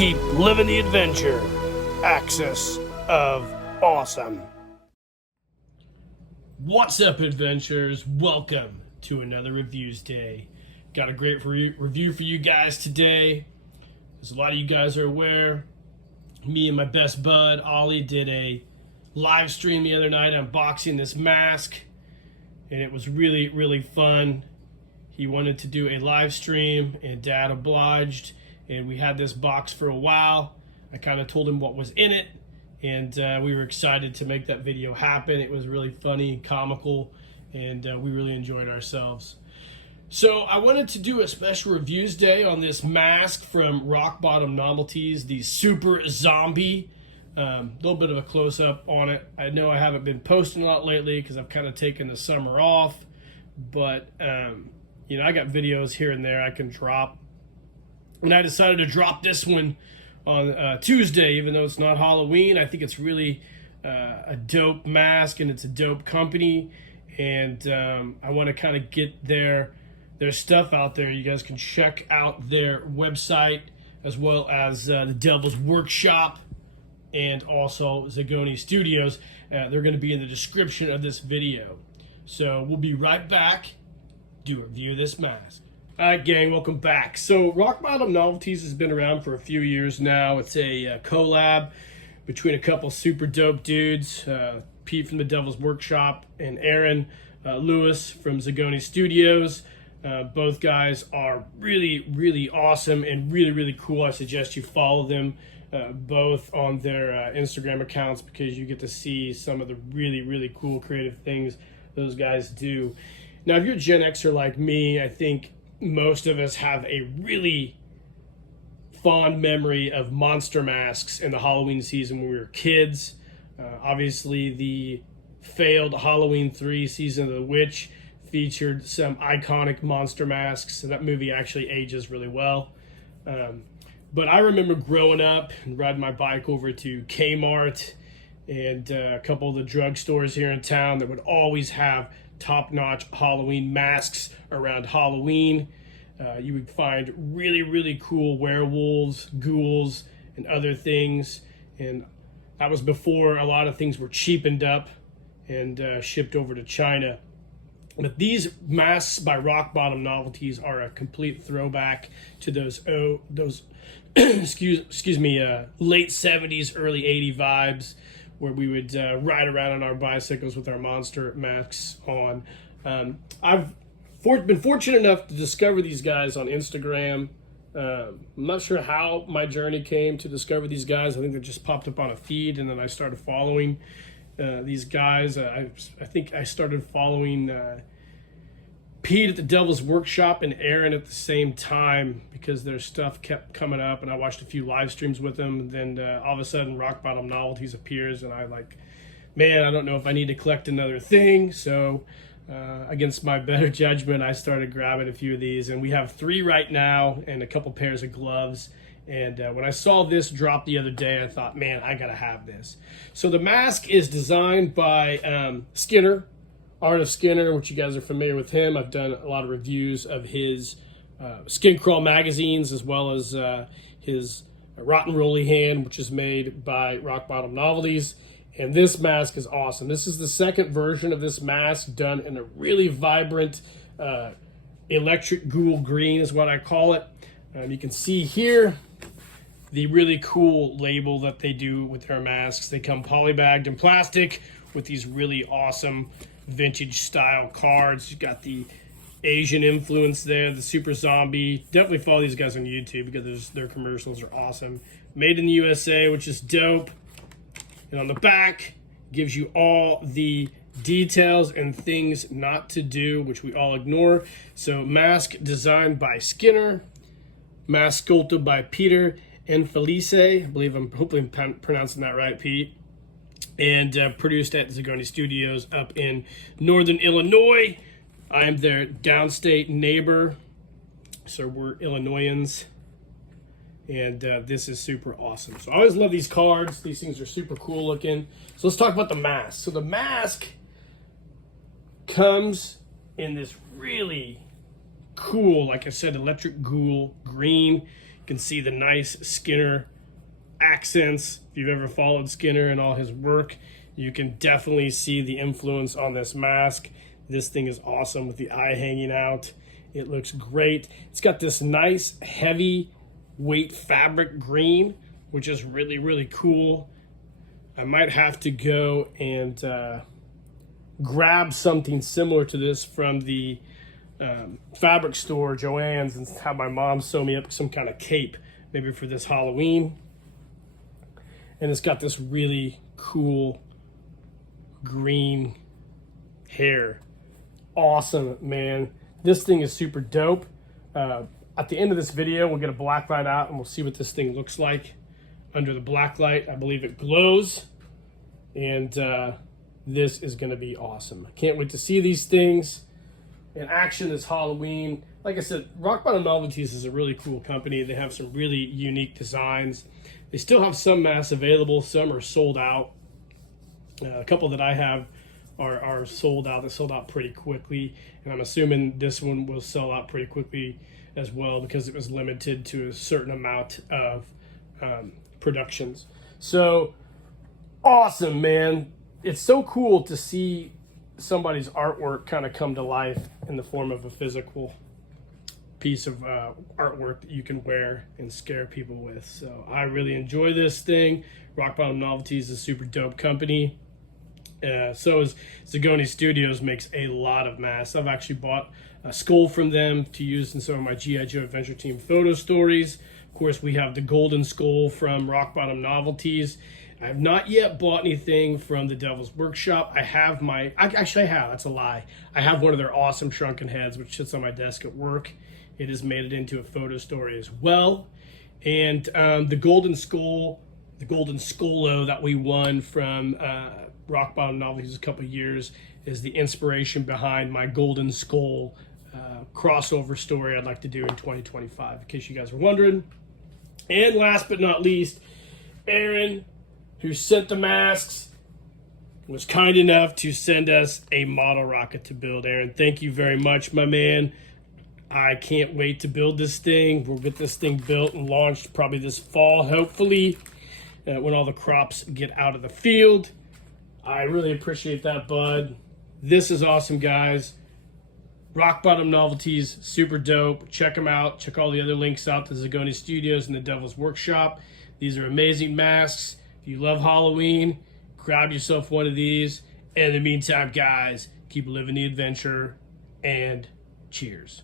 Keep living the adventure. Axis of Awesome. What's up, adventurers? Welcome to another Reviews Day. Got a great review for you guys today. As a lot of you guys are aware, me and my best bud, Ollie, did a live stream the other night unboxing this mask. And it was really, really fun. He wanted to do a live stream and Dad obliged. And we had this box for a while. I kind of told him what was in it. And we were excited to make that video happen. It was really funny, comical, and we really enjoyed ourselves. So I wanted to do a special Reviews Day on this mask from Rock Bottom Novelties, the Super Zombie. A little bit of a close-up on it. I know I haven't been posting a lot lately because I've kind of taken the summer off. But, you know, I got videos here and there I can drop. And I decided to drop this one on Tuesday, even though it's not Halloween. I think it's really a dope mask, and it's a dope company. And I want to kind of get their stuff out there. You guys can check out their website, as well as the Devil's Workshop, and also Zagoni Studios. They're going to be in the description of this video. So we'll be right back to review this mask. Alright, gang, welcome back. So Rock Bottom Novelties has been around for a few years now. It's a collab between a couple super dope dudes, Pete from the Devil's Workshop and Aaron Lewis from Zagoni Studios. Both guys are really, really awesome and really, really cool. I suggest you follow them both on their Instagram accounts, because you get to see some of the really, really cool creative things those guys do. Now, if you're a Gen Xer like me, I think most of us have a really fond memory of monster masks in the Halloween season when we were kids. Obviously, the failed Halloween 3 Season of the Witch featured some iconic monster masks, so that movie actually ages really well. But I remember growing up and riding my bike over to Kmart and a couple of the drugstores here in town that would always have top-notch Halloween masks around Halloween. You would find really, really cool werewolves, ghouls, and other things. And that was before a lot of things were cheapened up and shipped over to China. But these masks by Rock Bottom Novelties are a complete throwback to those excuse me, late 70s, early 80s vibes, where we would ride around on our bicycles with our monster masks on. I've been fortunate enough to discover these guys on Instagram. I'm not sure how my journey came to discover these guys. I think they just popped up on a feed, and then I started following these guys. I think I started following Pete at the Devil's Workshop and Aaron at the same time, because their stuff kept coming up, and I watched a few live streams with them. And then all of a sudden Rock Bottom Novelties appears, and I like, man, I don't know if I need to collect another thing. So against my better judgment, I started grabbing a few of these, and we have 3 right now and a couple pairs of gloves. And when I saw this drop the other day, I thought, man, I gotta have this. So the mask is designed by Skinner, Art of Skinner, which you guys are familiar with him. I've done a lot of reviews of his Skin Crawl magazines, as well as his Rotten Rolly Hand, which is made by Rock Bottom Novelties. And this mask is awesome. This is the second version of this mask, done in a really vibrant electric ghoul green is what I call it. You can see here the really cool label that they do with their masks. They come polybagged in plastic with these really awesome vintage style cards. You've got the Asian influence there, the Super Zombie. Definitely follow these guys on YouTube because their commercials are awesome. Made in the USA, which is dope. And on the back, gives you all the details and things not to do, which we all ignore. So, mask designed by Skinner, mask sculpted by Peter Infelice. I believe hopefully I'm pronouncing that right, Pete. And produced at Zagoni Studios up in Northern Illinois. I am their downstate neighbor, so we're Illinoisans. And this is super awesome. So I always love these cards. These things are super cool looking. So let's talk about the mask. So the mask comes in this really cool, like I said, electric ghoul green. can see the nice Skinner accents. If you've ever followed Skinner and all his work, you can definitely see the influence on this mask. This thing is awesome with the eye hanging out. It looks great. It's got this nice heavy weight fabric green, which is really, really cool. I might have to go and grab something similar to this from the fabric store, Joann's, and have my mom sew me up some kind of cape, maybe for this Halloween. And it's got this really cool green hair. Awesome, man. This thing is super dope. At the end of this video, we'll get a black light out and we'll see what this thing looks like under the black light. I believe it glows, and this is going to be awesome. I can't wait to see these things in action this Halloween. Like I said, Rock Bottom Novelties is a really cool company. They have some really unique designs. They still have some masks available. Some are sold out. A couple that I have are sold out. They sold out pretty quickly, and I'm assuming this one will sell out pretty quickly as well because it was limited to a certain amount of productions. So awesome, man. It's so cool to see somebody's artwork kind of come to life in the form of a physical piece of artwork that you can wear and scare people with. So I really enjoy this thing. Rock Bottom Novelties is a super dope company. So is Zagoni Studios, makes a lot of masks. I've actually bought a skull from them to use in some of my G.I. Joe Adventure Team photo stories. Of course, we have the golden skull from Rock Bottom Novelties. I have not yet bought anything from the Devil's Workshop. I have that's a lie. I have one of their awesome shrunken heads, which sits on my desk at work. It has made it into a photo story as well. And the golden skull, the golden skullo that we won from Rock Bottom Novelties a couple of years, is the inspiration behind my golden skull crossover story I'd like to do in 2025, in case you guys were wondering. And last but not least, Aaron, who sent the masks, was kind enough to send us a model rocket to build. Aaron, thank you very much, my man. I can't wait to build this thing. We'll get this thing built and launched probably this fall, hopefully, when all the crops get out of the field. I really appreciate that, bud. This is awesome, guys. Rock Bottom Novelties, super dope. Check them out. Check all the other links out, the Zagoni Studios and the Devil's Workshop. These are amazing masks. If you love Halloween, grab yourself one of these. And in the meantime, guys, keep living the adventure, and cheers.